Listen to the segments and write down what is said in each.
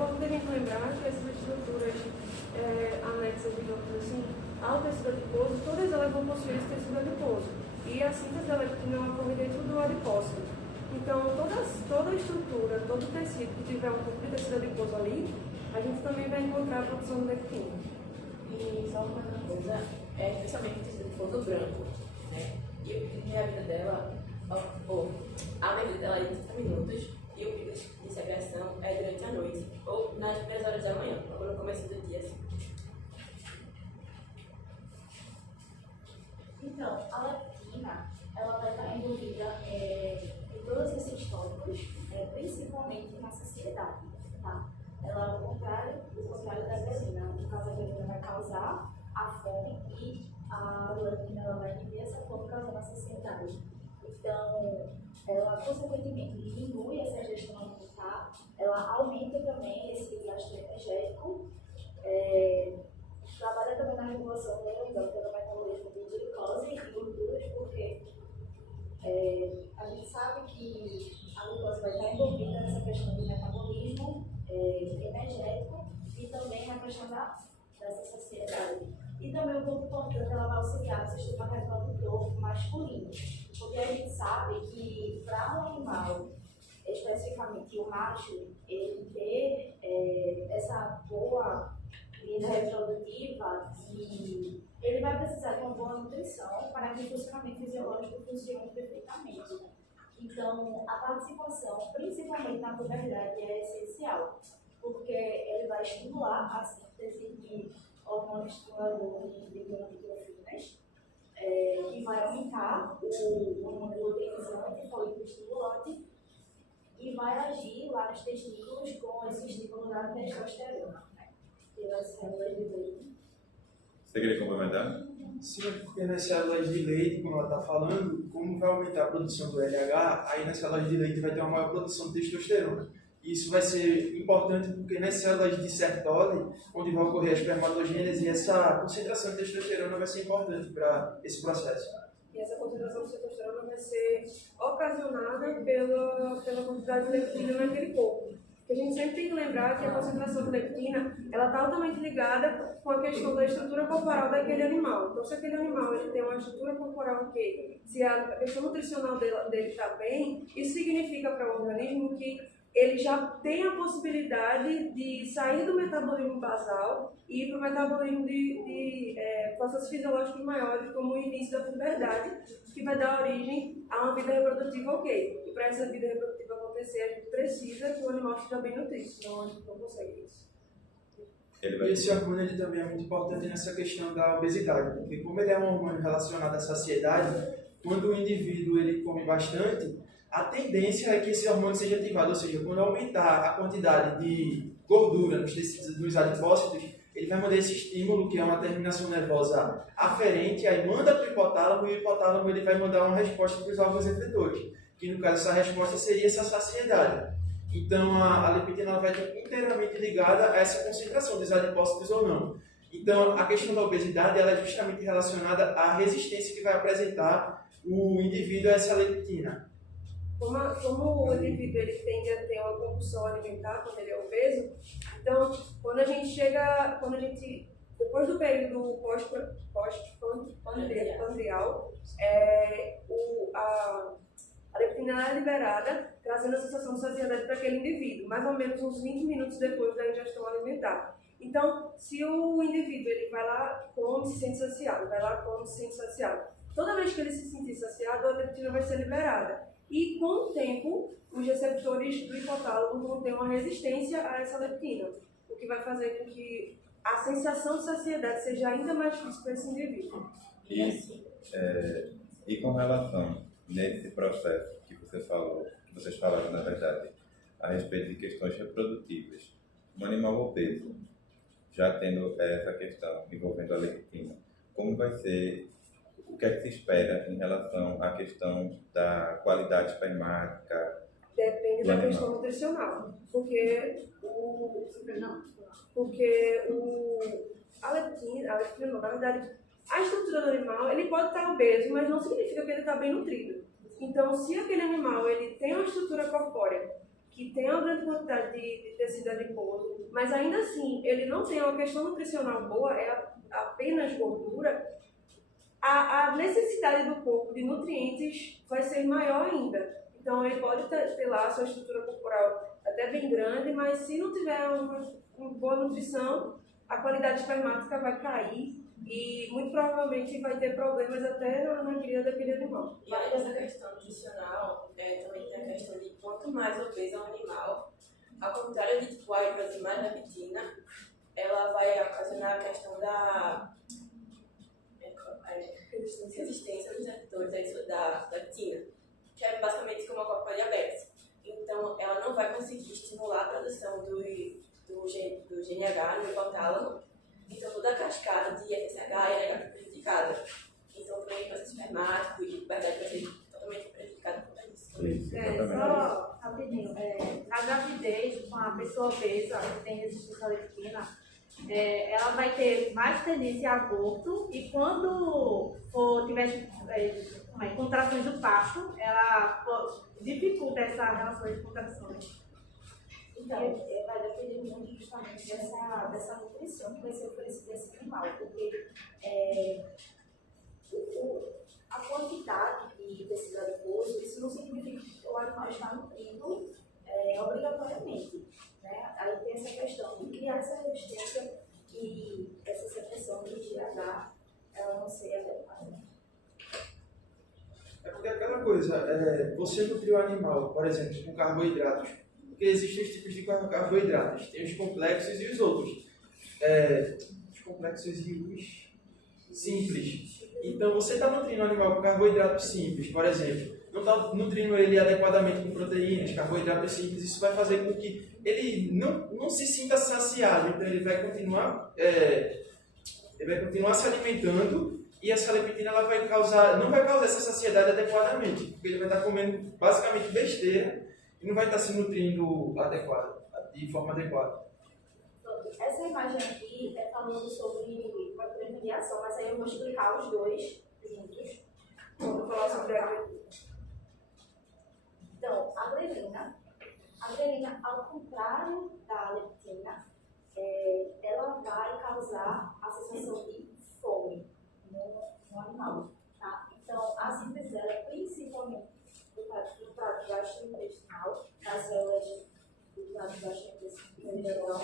importante a gente lembrar que essas estruturas anexas, digamos assim, ao tecido adiposo, todas elas vão possuir esse tecido adiposo. E a síntese da leptina ocorre dentro do adipócito. Então, toda a estrutura, todo o tecido que tiver um pouco de tecido adiposo ali, a gente também vai encontrar a produção de leptina. E só uma coisa, especialmente o tecido adiposo branco, né? E o pico de vida dela, a medida dela é de 30 minutos e o pico de secreção é durante a noite, ou nas primeiras horas da manhã, ou no começo do dia. Assim. Então, a leptina, ela vai estar envolvida em todos esses tópicos, principalmente na saciedade, tá? Ela, ao contrário da leptina, no caso a leptina vai causar a fome e a leptina ela vai inibir essa fome causando a saciedade. Então, ela consequentemente diminui essa ingestão alimentar, ela aumenta também esse gasto energético, trabalha também na regulação pelo metabolismo de glicose e gorduras, porque a gente sabe que a glicose vai estar envolvida nessa questão do metabolismo energético e também na questão dessa saciedade. E também um ponto importante, ela vai auxiliar no sistema reprodutor masculino, porque a gente sabe que para um animal, especificamente o macho, ele ter essa boa vida reprodutiva, e ele vai precisar de uma boa nutrição para que o funcionamento fisiológico funcione perfeitamente. Então, a participação, principalmente na puberdade, é essencial, porque ele vai estimular a síntese de hormônios estimuladores de gonadotrophinas, que vai aumentar o hormônio luteinizante, folículo estimulante, e vai agir lá nos testículos com esse estímulo da testosterona, pelas células de leite. Você queria complementar? Sim, porque nas células de leite, como ela está falando, como vai aumentar a produção do LH, aí nas células de leite vai ter uma maior produção de testosterona. Isso vai ser importante porque nas células de Sertoli, onde vai ocorrer a espermatogênese, essa concentração de testosterona vai ser importante para esse processo. E essa concentração de testosterona vai ser ocasionada pela quantidade de leptina naquele corpo. Porque a gente sempre tem que lembrar que a concentração de leptina está altamente ligada com a questão da estrutura corporal daquele animal. Então, se aquele animal ele tem uma estrutura corporal ok, se a questão nutricional dele está bem, isso significa para o organismo que ele já tem a possibilidade de sair do metabolismo basal e ir para o metabolismo de processos fisiológicos maiores, como o início da puberdade, que vai dar origem a uma vida reprodutiva ok. E para essa vida reprodutiva acontecer, a gente precisa que o animal esteja bem nutrido, senão a gente não consegue isso. E esse hormônio ele também é muito importante nessa questão da obesidade, porque como ele é um hormônio relacionado à saciedade, quando o indivíduo ele come bastante, a tendência é que esse hormônio seja ativado, ou seja, quando aumentar a quantidade de gordura nos tecidos, nos adipócitos, ele vai mandar esse estímulo, que é uma terminação nervosa aferente, aí manda para o hipotálamo, e o hipotálamo ele vai mandar uma resposta para os órgãos efetores, que no caso essa resposta seria essa saciedade. Então a leptina ela vai estar inteiramente ligada a essa concentração dos adipócitos ou não. Então a questão da obesidade ela é justamente relacionada à resistência que vai apresentar o indivíduo a essa leptina. Como o indivíduo ele tende a ter uma compulsão alimentar quando ele é obeso, então depois do período pós-prandial, a leptina é liberada, trazendo a sensação de saciedade para aquele indivíduo, mais ou menos uns 20 minutos depois da ingestão alimentar. Então, se o indivíduo ele vai lá, come, se sente saciado, vai lá, come, se sente saciado, toda vez que ele se sentir saciado, a leptina vai ser liberada. E com o tempo, os receptores do hipotálamo vão ter uma resistência a essa leptina, o que vai fazer com que a sensação de saciedade seja ainda mais difícil para esse indivíduo. E com relação nesse processo que você falou, que vocês falaram na verdade, a respeito de questões reprodutivas, um animal obeso, já tendo essa questão envolvendo a leptina, como vai ser, o que é que se espera em relação à questão da qualidade espermática? Depende da questão nutricional, porque a leptina, não, na verdade, a estrutura do animal, ele pode estar obeso, mas não significa que ele está bem nutrido. Então, se aquele animal ele tem uma estrutura corpórea que tem uma grande quantidade de tecido adiposo, mas ainda assim ele não tem uma questão nutricional boa, é apenas gordura, a necessidade do corpo de nutrientes vai ser maior ainda. Então ele pode ter lá a sua estrutura corporal até bem grande, mas se não tiver uma boa nutrição, a qualidade espermática vai cair e muito provavelmente vai ter problemas até na cria daquele animal. E além dessa questão nutricional, também tem a questão de quanto mais obeso é o animal, ao contrário de tipo, a hidrose mais leptina, ela vai ocasionar a questão da resistência dos receptores da leptina, que é basicamente como ocorre com a diabetes. Então, ela não vai conseguir estimular a produção do GNH no hipotálamo, então toda a cascada de FSH é prejudicada. Então, também o processo espermático e puberdade vai ser totalmente prejudicado por isso. Isso, exatamente. Só rapidinho, na gravidez, com a pessoa obesa que tem resistência à leptina, ela vai ter mais tendência a aborto e quando tiver contrações do parto, ela dificulta essa relação de contrações. Então, vai depender muito justamente dessa nutrição que vai ser oferecida a esse animal, porque a quantidade de tecido adiposo, isso não significa que o animal está nutrindo obrigatoriamente. Né? Aí tem essa questão de criar essa resistência e essa secreção de GH, ela não ser adequada. É porque aquela coisa, você nutrir o animal, por exemplo, com carboidratos, porque existem os tipos de carboidratos, tem os complexos e os outros. Os complexos e os simples. Então, você está nutrindo o animal com carboidratos simples, por exemplo, não está nutrindo ele adequadamente com proteínas, carboidratos simples, isso vai fazer com que ele não se sinta saciado, então ele vai continuar se alimentando e essa leptina ela não vai causar essa saciedade adequadamente, porque ele vai estar comendo basicamente besteira e não vai estar se nutrindo de forma adequada. Essa imagem aqui é falando sobre macroinfiliação, mas aí eu vou explicar os dois juntos. Vamos falar sobre a Então, a grelina, ao contrário da leptina, ela vai causar a sensação de fome no animal. Tá? Então, a síntese dela, principalmente no trato gastrointestinal, nas células do trato gastrointestinal,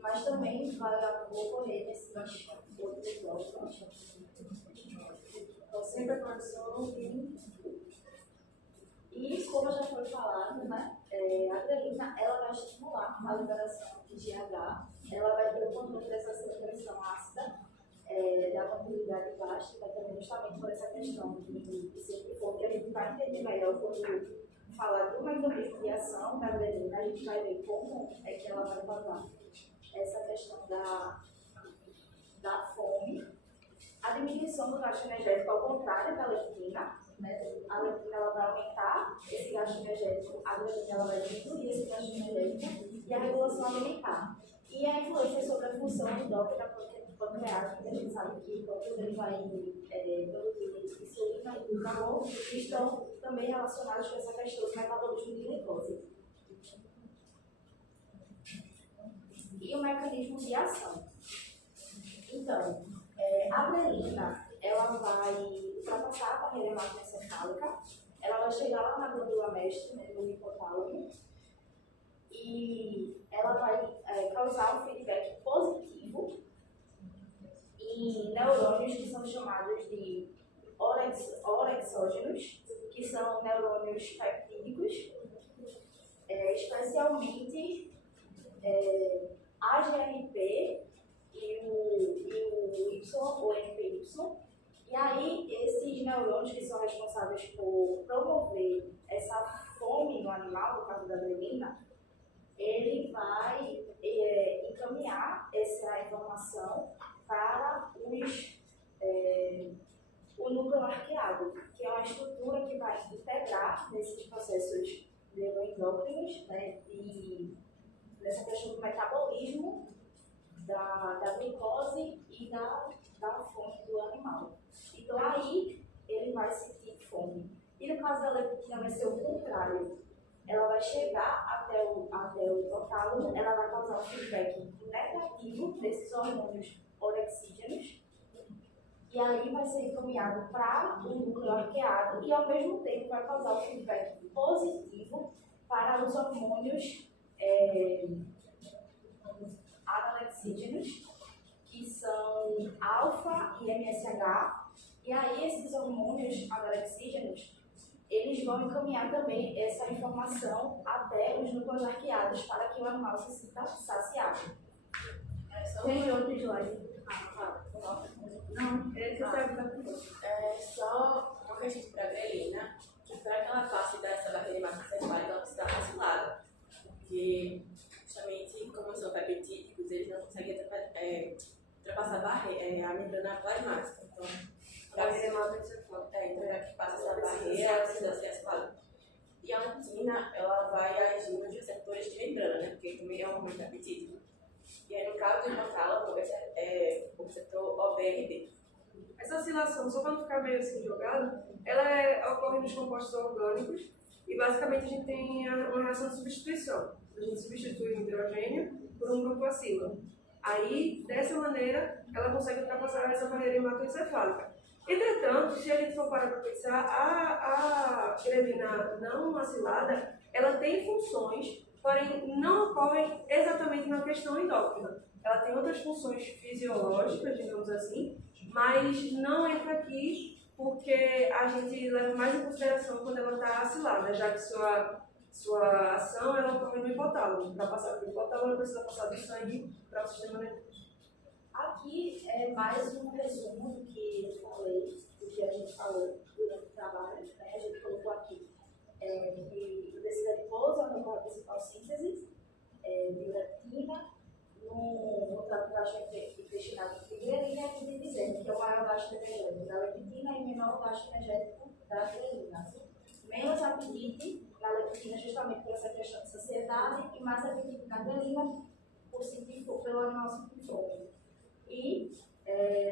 mas também vai ocorrer nesses outros órgãos. Então, sempre a produção e como já foi falado, né, a grelina ela vai estimular a liberação de GH, ela vai ter o controle dessa secreção ácida da motilidade gástrica, também justamente por essa questão de sempre for, que a gente vai entender melhor quando falar de uma hidroxiação da grelina, a gente vai ver como é que ela vai causar essa questão da fome, a diminuição do gasto energético ao contrário da leptina, né? A leptina ela vai aumentar esse gasto energético, a grelina ela vai diminuir esse gasto energético e a regulação alimentar. E a influência sobre a função do Doppler da pancreática, que a gente sabe que o Doppler ele vai produzir insulina e glucagon, que estão também relacionados com essa questão do metabolismo de glicose. E o mecanismo de ação. Então, a grelina, ela vai ultrapassar a barreira hematoencefálica, ela vai chegar lá na glândula mestre, né, no hipotálamo, e ela vai causar um feedback positivo em neurônios que são chamados de orexógenos, que são neurônios peptídicos, especialmente a GNP e o Y, o NPY. E aí, esses neurônios que são responsáveis por promover essa fome no animal, no caso da grelina, ele vai encaminhar essa informação para o núcleo arqueado, que é uma estrutura que vai integrar nesses processos neuroendócrinos, né, e nessa questão do metabolismo da glicose e da fome do animal. Então aí ele vai sentir fome. E no caso da leptina vai ser o contrário. horário, ela vai chegar até o hipotálamo, ela vai causar um feedback negativo desses hormônios orexígenos, e aí vai ser encaminhado para o núcleo arqueado e, ao mesmo tempo, vai causar um feedback positivo para os hormônios analexígenos, que são alfa e MSH. E aí, esses hormônios analexígenos, eles vão encaminhar também essa informação até os núcleos arqueados para que o animal se sinta saciado. Tem outro slide? Não, esse É só uma questão para a grelina, que para que ela passe dessa barreira hematoencefálica, ela precisa estar acilada. Porque, justamente, como são peptídicos, eles não conseguem ultrapassar a membrana plasmática. Então, para que passe essa barreira, ela precisa ser acilada. E a leptina, ela vai agir nos receptores de membrana, né? Porque também é um hormônio peptídico. E aí, no caso do hipotálamo, o receptor OBRB. Essa oscilação, só para não ficar meio assim jogado, ocorre nos compostos orgânicos e basicamente a gente tem uma reação de substituição. A gente substitui o hidrogênio por um grupo acila. Aí, dessa maneira, ela consegue ultrapassar essa barreira hematoencefálica. Entretanto, se a gente for parar para pensar, a grelina não acilada, ela tem funções, porém não ocorrem exatamente na questão endócrina. Ela tem outras funções fisiológicas, digamos assim, mas não entra aqui porque a gente leva mais em consideração quando ela está acilada, já que sua ação ela ocorre no hipotálamo. Para passar para o hipotálamo, ela precisa passar do sangue para o sistema nervoso. Aqui é mais um resumo do que eu falei, do que a gente falou durante o trabalho, né? A gente colocou aqui que o tecido adiposo é a principal síntese de leptina, no trato gastrointestinal de grelina, e aqui dizendo que é o maior gasto energético da leptina e o menor gasto energético da grelina. Menos apetite na leptina, justamente por essa questão de saciedade, e mais apetite na grelina pelo animal sentir fome. E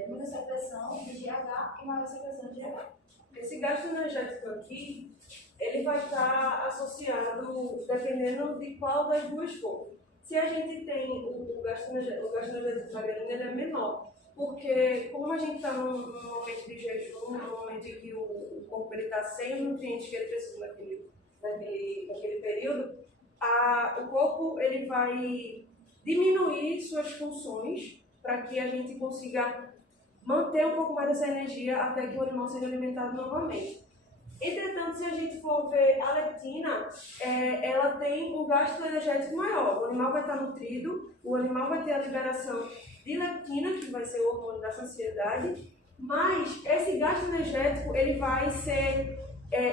muita secreção de GH e maior secreção de GH. Esse gasto energético aqui, ele vai estar associado dependendo de qual das duas for. Se a gente tem o gasto energético da grelina, ele é menor, porque como a gente está num momento de jejum, num momento em que o corpo está sem os nutrientes que ele precisa naquele período, o corpo ele vai diminuir suas funções para que a gente consiga manter um pouco mais dessa energia até que o animal seja alimentado novamente. Entretanto, se a gente for ver a leptina, ela tem um gasto energético maior. O animal vai estar nutrido, o animal vai ter a liberação de leptina, que vai ser o hormônio da saciedade, mas esse gasto energético ele vai ser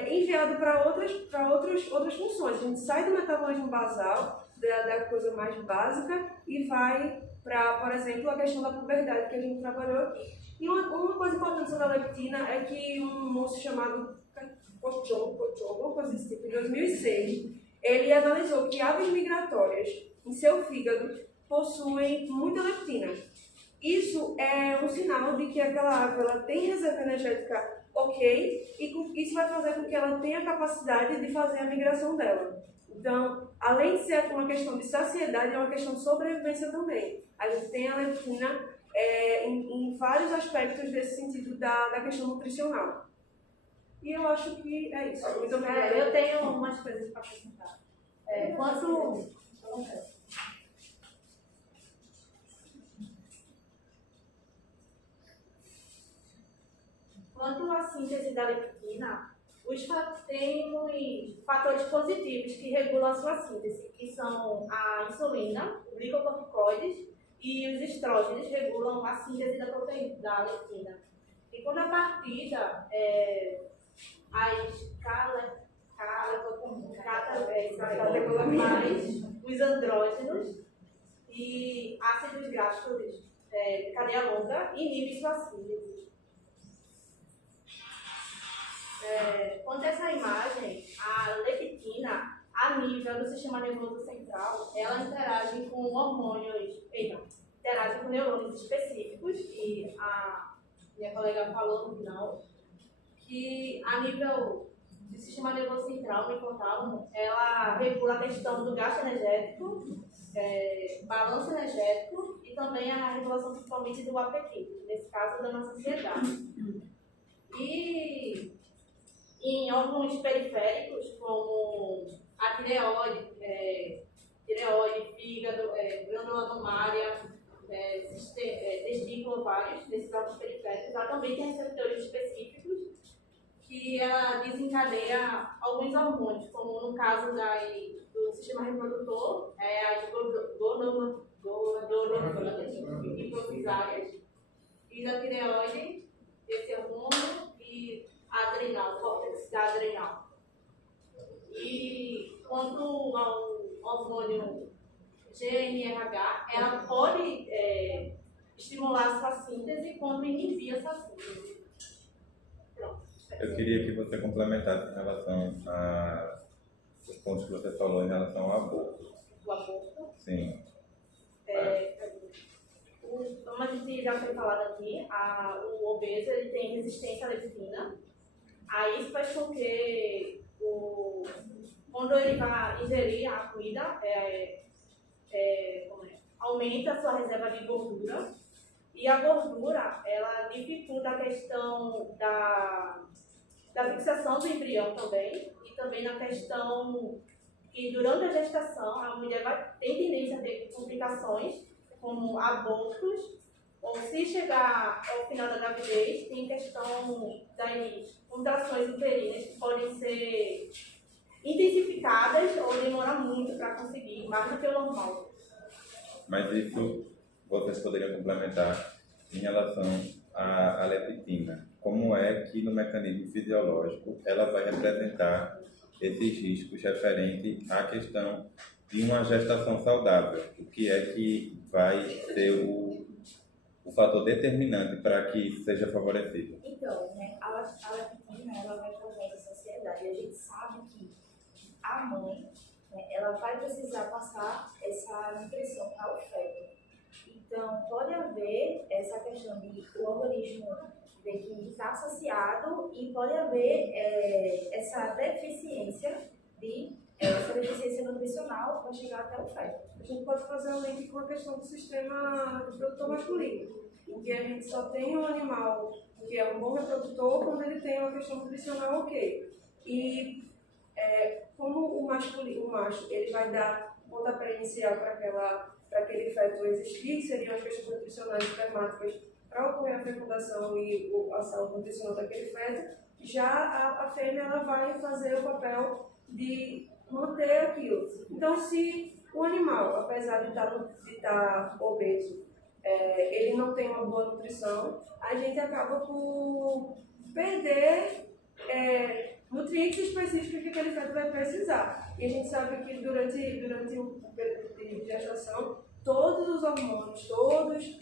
enviado para outras funções. A gente sai do metabolismo basal, da coisa mais básica, e vai para, por exemplo, a questão da puberdade que a gente trabalhou aqui. E uma coisa importante sobre a leptina é que um moço chamado Kochon, uma coisa desse tipo, em 2006, ele analisou que aves migratórias em seu fígado possuem muita leptina. Isso é um sinal de que aquela ave ela tem reserva energética ok, e isso vai fazer com que ela tenha a capacidade de fazer a migração dela. Então, além de ser uma questão de saciedade, é uma questão de sobrevivência também. A gente tem a leptina em vários aspectos desse sentido da questão nutricional. E eu acho que é isso. Muito obrigada. Eu tenho umas coisas para acrescentar. Quanto à síntese da leptina, temos fatores positivos que regulam a sua síntese, que são a insulina, o glicocorticoides e os estrógenos regulam a síntese da proteína, da leptina. E quando a partida, as mais os andrógenos e ácidos graxos de cadeia longa inibem sua síntese. Quanto a essa imagem, a leptina, a nível do sistema nervoso central, ela interage com hormônios, interage com neurônios específicos, e a minha colega falou no final, que a nível do sistema nervoso central, do hipotálamo, ela regula a questão do gasto energético, balanço energético e também a regulação principalmente do apetite, nesse caso da nossa ansiedade. E em órgãos periféricos, como a tireoide, fígado, glândula mamária, testículo, vários desses órgãos periféricos, ela também tem receptores específicos que ela desencadeia alguns hormônios, como no caso do sistema reprodutor, as gonorfanas hipofisárias, e da tireoide, esse hormônio, e adrenal, córtex da adrenal. E quanto ao hormônio GNRH, ela pode estimular a sua síntese quando inibir essa síntese. Pronto. Eu queria que você complementasse em relação aos pontos que você falou em relação ao aborto. O aborto? Sim. Como a gente já foi falado aqui, o obeso ele tem resistência à leptina. Aí isso faz com que quando ele vai ingerir a comida, aumenta a sua reserva de gordura. E a gordura, ela dificulta a questão da fixação do embrião também. E também na questão que durante a gestação a mulher tem tendência a ter complicações, como abortos, ou se chegar ao final da gravidez, tem questão das contrações uterinas que podem ser intensificadas ou demorar muito para conseguir, mais do que o normal. Mas isso vocês poderiam complementar em relação à leptina. Como é que no mecanismo fisiológico ela vai representar esses riscos referentes à questão de uma gestação saudável? O que é que vai ser o fator determinante para que isso seja favorecido? Então, né, a leptina ela vai trazer essa saciedade. A gente sabe que a mãe, né, ela vai precisar passar essa nutrição para o feto. Então, pode haver essa questão de o organismo ver que está saciado e pode haver essa deficiência nutricional para chegar até o feto. A gente pode fazer um link com a questão do sistema reprodutor masculino, em que a gente só tem um animal que é um bom reprodutor quando ele tem uma questão nutricional ok. E como o macho ele vai dar pontapé inicial para aquele feto existir, que seriam as questões nutricionais espermáticas para ocorrer a fecundação e a saúde nutricional daquele feto, já a fêmea ela vai fazer o papel de manter aquilo. Então, se o animal, apesar de estar obeso, ele não tem uma boa nutrição, a gente acaba por perder nutrientes específicos que aquele feto vai precisar. E a gente sabe que durante o período de gestação, todos os hormônios, todos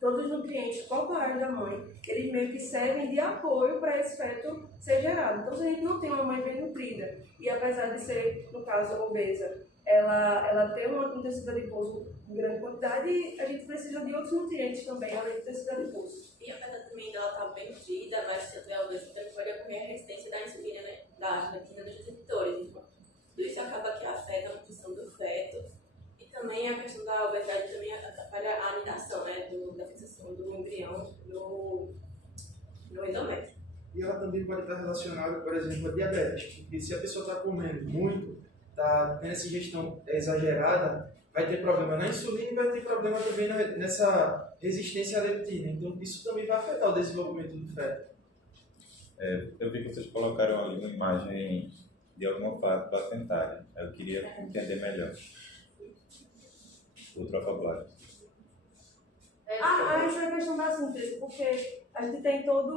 os nutrientes corporais da mãe, eles meio que servem de apoio para esse feto ser gerado. Então, se a gente não tem uma mãe bem nutrida, e apesar de ser, no caso, obesa, ela tem um tecido adiposo em grande quantidade, a gente precisa de outros nutrientes também, além do tecido adiposo. E apesar também dela estar bem nutrida, mas se tiver obesa, também pode ocorrer a resistência da insulina, né? Da leptina dos receptores. Então, tudo isso acaba que afeta a nutrição do feto. E também a questão da obesidade também atrapalha a anidação, né? Da fixação do embrião no endométrio. E ela também pode estar relacionada, por exemplo, a diabetes, porque se a pessoa está comendo muito, está tendo essa ingestão exagerada, vai ter problema na insulina e vai ter problema também nessa resistência à leptina. Então, isso também vai afetar o desenvolvimento do feto. Eu vi que vocês colocaram ali uma imagem de alguma fase placentária. Eu queria entender melhor. O trofoblasto. Isso é a questão da síntese, porque a gente tem toda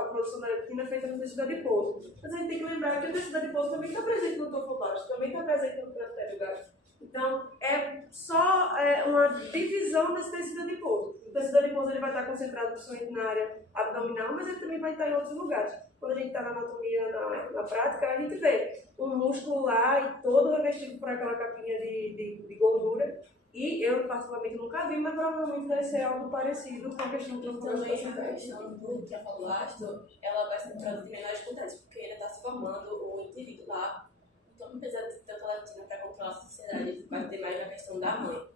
a produção da leptina feita no tecido adiposo. Mas a gente tem que lembrar que o tecido adiposo também está presente no trofoblasto, também está presente no trato gasto. Então, é só uma divisão desse tecido adiposo. O tecido adiposo ele vai estar concentrado principalmente na área abdominal, mas ele também vai estar em outros lugares. Quando a gente está na anatomia, na prática, a gente vê um músculo lá e todo revestido por aquela capinha de gordura. E eu, particularmente, nunca vi, mas provavelmente deve ser algo parecido com a questão que eu Também falei. a questão do que a falaste, ela vai ser produto de menores contextos, porque ainda está se formando o indivíduo lá. Então não precisa de tanta latina para controlar a sociedade, vai ter mais na questão da mãe.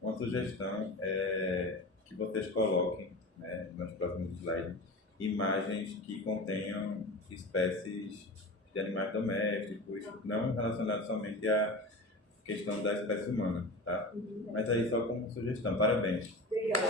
Uma sugestão é que vocês coloquem, né, nos próximos slides, imagens que contenham espécies de animais domésticos, não relacionados somente à questão da espécie humana, tá? Mas aí só como sugestão. Parabéns. Obrigada.